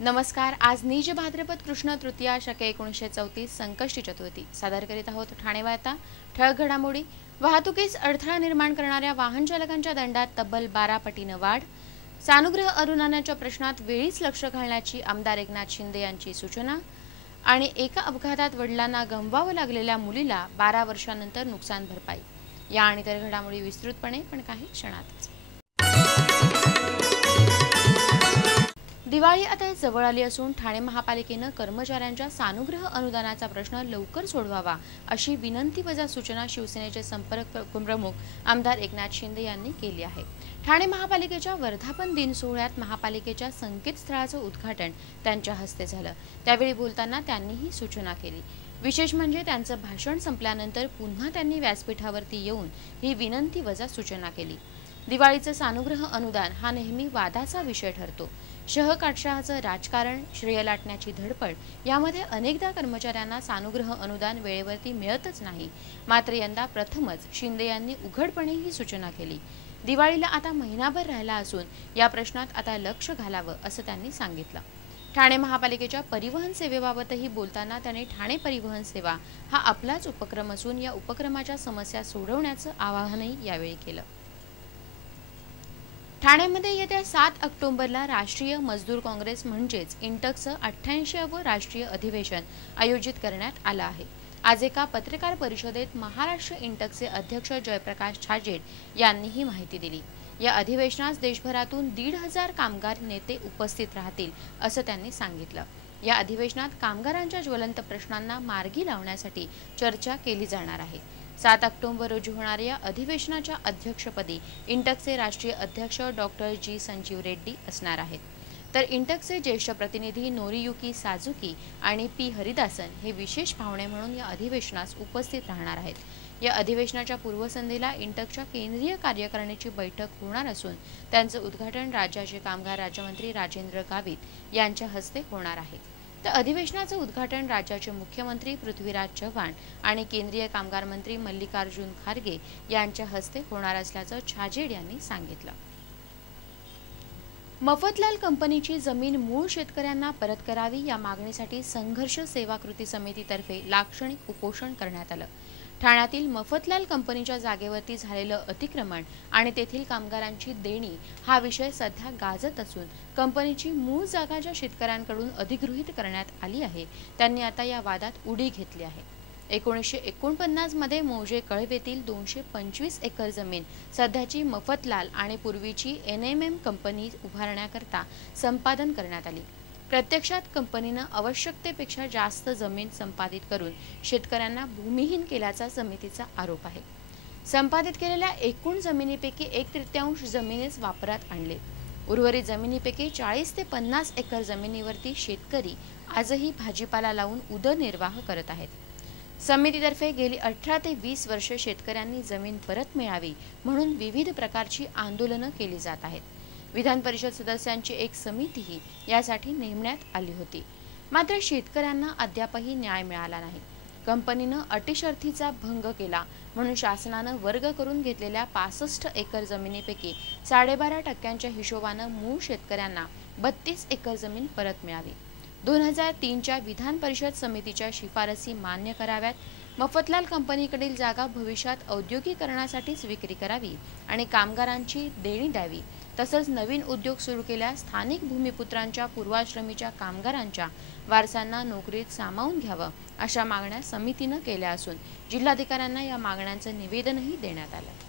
नमस्कार। आज नीज भाद्रपद कृष्ण तृतीया शके 1934 संकष्टी चतुर्थी सादर करीत आहोत ठाणे वार्ता। ठळक घडामोडी। वाहतुकीस अडथळा निर्माण करणाऱ्या वाहन चालकांच्या दंडात तब्बल 12 पटीनं वाढ। सानुग्रह अनुदानाच्या प्रश्नात वेळीच लक्ष घालण्याची आमदार एकनाथ शिंदे यांची सूचना। आणि एका अपघातात वडिलांना गमवावं लागलेल्या मुलीला 12 वर्षांनंतर नुकसान भरपाई। या आणि इतर घडामोडी विस्तृतपणे पण काही क्षणातच। दिवाळी आता जवळ आली असून ठाणे महापालिकेनं कर्मचाऱ्यांच्या सानुग्रह अनुदानाचा प्रश्न लवकर सोडवावा अशी विनंती वजा सूचना शिवसेनेचे संपर्क प्रमुख आमदार एकनाथ शिंदे यांनी केली आहे। ठाणे महापालिकेच्या वर्धापन दिन सोहळ्यात महापालिकेच्या संकेतस्थळाचं उद्घाटन त्यांच्या हस्ते झालं। त्यावेळी बोलताना त्यांनी ही सूचना केली। विशेष म्हणजे त्यांचं भाषण संपल्यानंतर पुन्हा त्यांनी व्यासपीठावरती येऊन ही विनंती वजा सूचना केली। दिवाळीचं सानुग्रह अनुदान हा नेहमी वादाचा विषय ठरतो। शहकाटशहाचं राजकारण, श्रेय लाटण्याची धडपड यामध्ये अनेकदा कर्मचाऱ्यांना सानुग्रह अनुदान वेळेवरती मिळतच नाही। मात्र यंदा प्रथमच शिंदे यांनी उघडपणे ही सूचना केली। दिवाळीला आता महिनाभर राहिला असून या प्रश्नात आता लक्ष घालावं असं त्यांनी सांगितलं। ठाणे महापालिकेच्या परिवहन सेवेबाबतही बोलताना त्यांनी ठाणे परिवहन सेवा हा आपलाच उपक्रम असून या उपक्रमाच्या समस्या सोडवण्याचं आवाहनही यावेळी केलं। ठाण्यामध्ये येत्या 7 ऑक्टोबरला राष्ट्रीय मजदूर काँग्रेस म्हणजेच इंटकचं 88वे राष्ट्रीय अधिवेशन आयोजित करण्यात आलं आहे। आज एका पत्रकार परिषदेत महाराष्ट्र इंटकचे अध्यक्ष जयप्रकाश छाजेड यांनी ही माहिती दिली। या अधिवेशनास देशभरातून 1,500 कामगार नेते उपस्थित राहतील असं त्यांनी सांगितलं। या अधिवेशनात कामगारांच्या ज्वलंत प्रश्नांना मार्गी लावण्यासाठी चर्चा केली जाणार आहे। 7 ऑक्टोबर रोजी होणाऱ्या या अधिवेशनाच्या अध्यक्षपदी इंटकचे राष्ट्रीय अध्यक्ष डॉक्टर जी संजीव रेड्डी असणार आहेत। तर इंटकचे ज्येष्ठ प्रतिनिधी नोरियुकी साजुकी आणि पी हरिदासन हे विशेष पाहुणे म्हणून या अधिवेशनास उपस्थित राहणार आहेत। या अधिवेशनाच्या पूर्वसंध्येला इंटकच्या केंद्रीय कार्यकारिणीची बैठक होणार असून त्यांचं उद्घाटन राज्याचे कामगार राज्यमंत्री राजेंद्र गावित यांच्या हस्ते होणार आहे। तर अधिवेशनाचं उद्घाटन राज्याचे मुख्यमंत्री पृथ्वीराज चव्हाण आणि केंद्रीय कामगार मंत्री मल्लिकार्जुन खारगे यांच्या हस्ते होणार असल्याचं छाजेड यांनी सांगितलं। मफतलाल कंपनीची जमीन मूळ शेतकऱ्यांना परत करावी या मागणीसाठी संघर्ष सेवा कृती समितीतर्फे लाक्षणिक उपोषण करण्यात आलं। ठाण्यातील मफतलाल कंपनीच्या जागेवरती झालेलं अतिक्रमण आणि तेथील कामगारांची देणी हा विषय सध्या गाजत असून कंपनीची मूळ जागा ज्या शेतकऱ्यांकडून अधिगृहीत करण्यात आली आहे त्यांनी आता या वादात उडी घेतली आहे। 1949 मध्ये मौजे कळवेतील 225 एकर जमीन सध्याची मफतलाल आणि पूर्वीची NMM कंपनी उभारण्याकरता संपादन करण्यात आली। प्रत्यक्षात कंपनीनं आवश्यकतेपेक्षा जास्त जमीन संपादित करून शेतकऱ्यांना भूमिहीन केल्याचा समितीचा आरोप आहे। संपादित केलेल्या एकूण जमिनीपैकी 1/3 जमिनीच वापरात आणले। उर्वरित जमिनीपैकी 40 ते 50 एकर जमिनीवरती शेतकरी आजही भाजीपाला लावून उदरनिर्वाह करत आहेत। समितीतर्फे गेली 18 ते 20 वर्षे शेतकऱ्यांनी जमीन परत मिळावी म्हणून विविध प्रकारची आंदोलनं केली जात आहेत। विधान परिषद सदस्यांची एक समितीही यासाठी नेमण्यात आली होती। मात्र शेतकऱ्यांना अद्यापही न्याय मिळाला नाही। कंपनीनं अटीशर्थीचा भंग केला म्हणून शासनानं वर्ग करून घेतलेल्या 65 एकर जमिनीपैकी 12.5% हिशोबानं मूळ शेतकऱ्यांना 32 एकर जमीन परत मिळावी। 2003च्या विधान परिषद समितीच्या शिफारसी मान्य कराव्यात। मफतलाल कंपनीकडील जागा भविष्यात औद्योगिकरणासाठीच विक्री करावी आणि कामगारांची देणी द्यावी। तसंच नवीन उद्योग सुरू केल्यास स्थानिक भूमिपुत्रांच्या पूर्वाश्रमीच्या कामगारांच्या वारसांना नोकरीत सामावून घ्यावं अशा मागण्या समितीनं केल्या असून जिल्हाधिकाऱ्यांना या मागण्यांचं निवेदनही देण्यात आलं।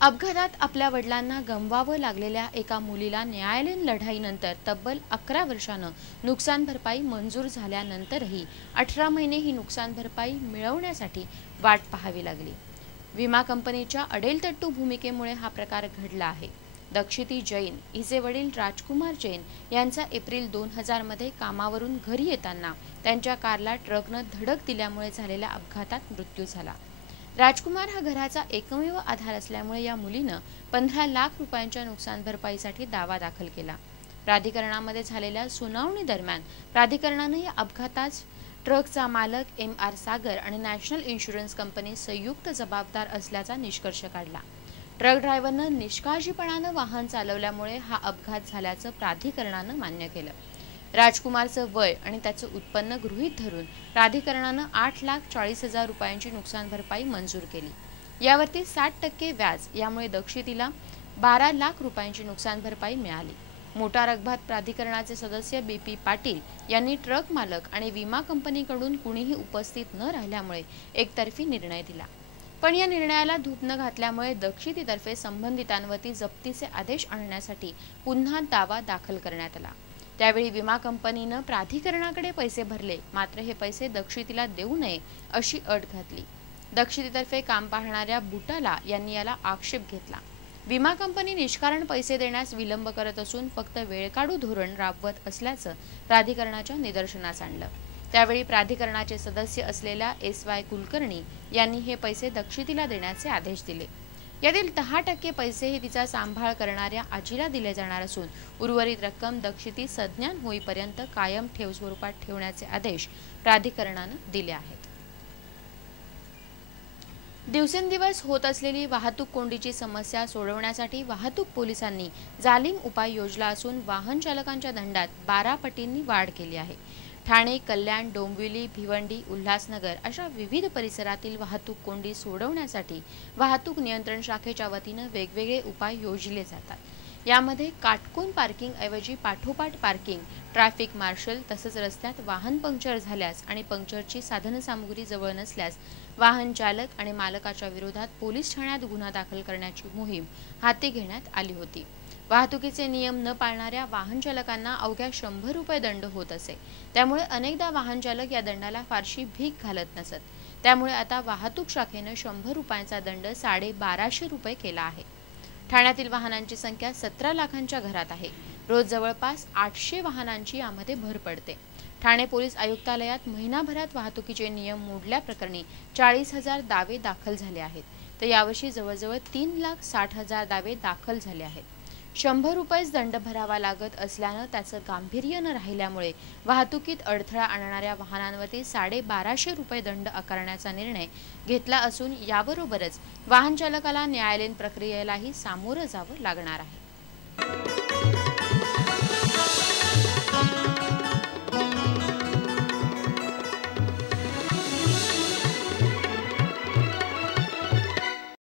अपघातात आपल्या वडिलांना गमवावं लागलेल्या एका मुलीला न्यायालयीन लढाईनंतर तब्बल 11 वर्षांनं नुकसान भरपाई मंजूर झाल्यानंतरही 18 महिने ही नुकसान भरपाई मिळवण्यासाठी वाट पाहावी लागली। विमा कंपनीच्या अडेलतट्टू भूमिकेमुळे हा प्रकार घडला आहे। दक्षिती जैन हिचे वडील राजकुमार जैन यांचा एप्रिल 2000 मध्ये कामावरून घरी येताना त्यांच्या कारला ट्रकनं धडक दिल्यामुळे झालेल्या अपघातात मृत्यू झाला। राजकुमार हा घराचा एकमेव आधार असल्यामुळे या मुलीनं 15 लाख रुपयांच्या नुकसान भरपाईसाठी दावा दाखल केला। प्राधिकरणामध्ये झालेल्या सुनावणी दरम्यान प्राधिकरणाने या अपघातात ट्रकचा मालक MR सागर आणि नॅशनल इन्शुरन्स कंपनी संयुक्त जबाबदार असल्याचा निष्कर्ष काढला। ट्रक ड्रायव्हरनं निष्काळजीपणानं वाहन चालवल्यामुळे हा अपघात झाल्याचं प्राधिकरणानं मान्य केलं. राजकुमारचं वय आणि त्याचं उत्पन्न गृहीत धरून प्राधिकरणानं 8,40,000 रुपयांची नुकसान भरपाई मंजूर केली. यावरती 60% व्याज, यामुळे दक्षितीला 12 लाख रुपयांची नुकसान भरपाई मिळाली. मोटार अपघात प्राधिकरणाचे सदस्य BP पाटील यांनी ट्रक मालक आणि विमा कंपनीकडून कुणीही उपस्थित न राहिल्यामुळे एकतर्फी निर्णय दिला. पण या निर्णयाला धूप न घातल्यामुळे दक्षितीतर्फे संबंधितांवरती जप्तीचे आदेश आणण्यासाठी पुन्हा दावा दाखल करण्यात आला. त्यावेळी विमा कंपनीनं प्राधिकरणाकडे पैसे भरले, मात्र हे पैसे दक्षितीला देऊ नये अशी अट घातली. दक्षितीतर्फे काम पाहणाऱ्या बुटाला यांनी याला आक्षेप घेतला. विमा कंपनी निष्कारण पैसे देण्यास विलंब करत असून फक्त वेळकाढू धोरण राबवत असल्याचं प्राधिकरणाच्या निदर्शनास आणलं. त्यावेळी प्राधिकरणाचे सदस्य असलेल्या SY कुलकर्णी यांनी हे पैसे दक्षितीला देण्याचे आदेश दिले. यातील 10% पैसे हे तिचा सांभाळ करणाऱ्या आजीला दिले जाणार असून उर्वरित रक्कम दक्षिती संज्ञान होईपर्यंत कायम ठेव स्वरूपात ठेवण्याचे आदेश प्राधिकरणानं दिले आहेत. दिवसेंदिवस होत असलेली वाहतूक कोंडीची समस्या सोडवण्यासाठी वाहतूक पोलिसांनी जालीम उपाय योजला असून वाहन चालकांच्या दंडात 12 पटींनी वाढ केली आहे. ठाणे, कल्याण, डोंबिवली, भिवंडी, उल्हासनगर अशा विविध परिसरातील वाहतूक कोंडी सोडवण्यासाठी वाहतूक नियंत्रण शाखेच्या वतीनं वेगवेगळे उपाय योजले जातात. यामध्ये काटकोन पार्किंग ऐवजी पाठोपाठ पार्किंग, ट्रॅफिक मार्शल, तसंच रस्त्यात वाहन पंक्चर झाल्यास आणि पंक्चरची साधनसामुग्री जवळ नसल्यास वाहन चालक आणि मालकाच्या विरोधात पोलीस ठाण्यात गुन्हा दाखल करण्याची मोहीम हाती घेण्यात आली होती. वाहतुकीचे नियम न पाळणाऱ्या वाहन चालकांना अवघ्या 100 रुपये दंड होत असे. त्यामुळे अनेकदा वाहन चालक या दंडाला फारशी भीक घालत नसत. त्यामुळे आता वाहतूक शाखेनं 100 रुपयांचा दंड 1250 रुपये केला आहे. ठाण्यातील वाहनांची संख्या 17 लाखांच्या घरात आहे. रोज जवळपास 800 वाहनांची यामध्ये भर पडते. ठाणे पोलीस आयुक्तालयात महिनाभरात वाहतुकीचे नियम मोडल्याप्रकरणी 40,000 दावे दाखल झाले आहेत. तर यावर्षी जवळजवळ 3,60,000 दावे दाखल झाले आहेत. 100 रुपयेच दंड भरावा लागत असल्यानं त्याचं गांभीर्य न राहिल्यामुळे वाहतुकीत अडथळा आणणाऱ्या वाहनांवरती 1250 रुपये दंड आकारण्याचा निर्णय घेतला असून याबरोबरच वाहन चालकाला न्यायालयीन प्रक्रियेलाही सामोरं जावं लागणार आहे.